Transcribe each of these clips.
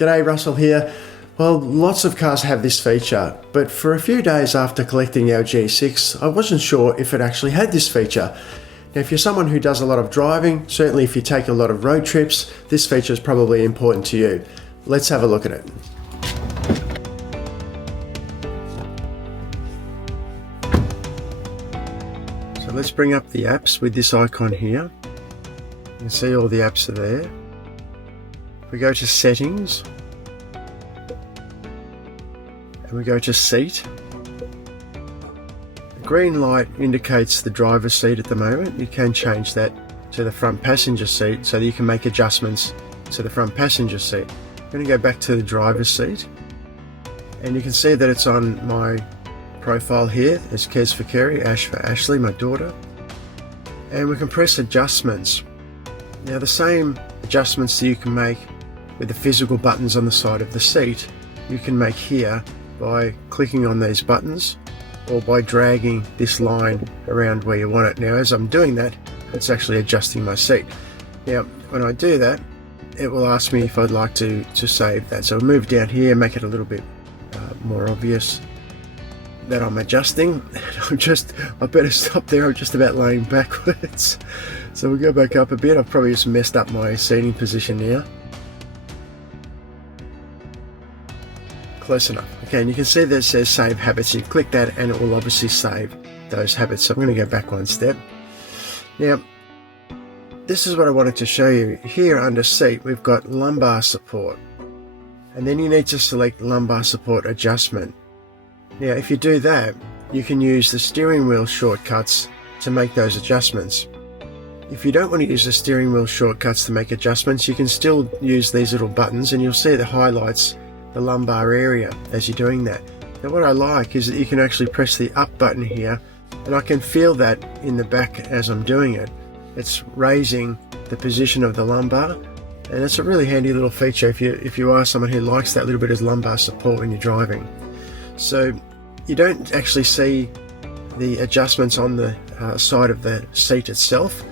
G'day, Russell here. Well, lots of cars have this feature, but for a few days after collecting our G6, I wasn't sure if it actually had this feature. Now, if you're someone who does a lot of driving, certainly if you take a lot of road trips, this feature is probably important to you. Let's have a look at it. So let's bring up the apps with this icon here. You can see all the apps are there. We go to settings and we go to seat. The green light indicates the driver's seat at the moment. You can change that to the front passenger seat so that you can make adjustments to the front passenger seat. I'm going to go back to the driver's seat and you can see that it's on my profile here. There's Kes for Kerry, Ash for Ashley, my daughter. And we can press adjustments. Now the same adjustments that you can make with the physical buttons on the side of the seat, you can make here by clicking on these buttons or by dragging this line around where you want it. Now as I'm doing that, it's actually adjusting my seat. Now when I do that, it will ask me if I'd like to save that. So I'll move down here, make it a little bit more obvious that I'm adjusting. I better stop there, I'm just about laying backwards. So we'll go back up a bit. I've probably just messed up my seating position now. Close enough. Okay, and you can see that it says save habits. You click that and it will obviously save those habits. So I'm going to go back one step. Now, this is what I wanted to show you. Here under seat, we've got lumbar support. And then you need to select lumbar support adjustment. Now, if you do that, you can use the steering wheel shortcuts to make those adjustments. If you don't want to use the steering wheel shortcuts to make adjustments, you can still use these little buttons and you'll see the highlights the lumbar area as you're doing that. Now what I like is that you can actually press the up button here and I can feel that in the back as I'm doing it. It's raising the position of the lumbar and it's a really handy little feature if you are someone who likes that little bit of lumbar support when you're driving. So you don't actually see the adjustments on the side of the seat itself,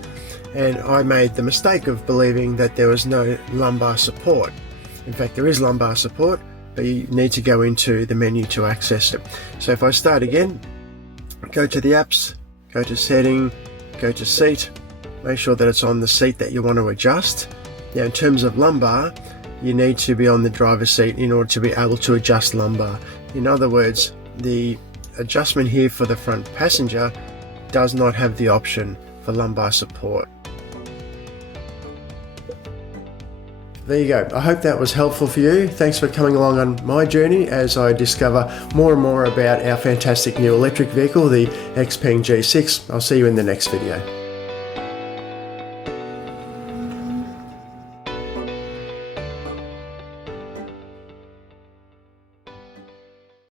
and I made the mistake of believing that there was no lumbar support. In fact, there is lumbar support, but you need to go into the menu to access it. So if I start again, go to the apps, go to setting, go to seat, make sure that it's on the seat that you want to adjust. Now in terms of lumbar, you need to be on the driver's seat in order to be able to adjust lumbar. In other words, the adjustment here for the front passenger does not have the option for lumbar support. There you go. I hope that was helpful for you. Thanks for coming along on my journey as I discover more and more about our fantastic new electric vehicle, the XPENG G6. I'll see you in the next video.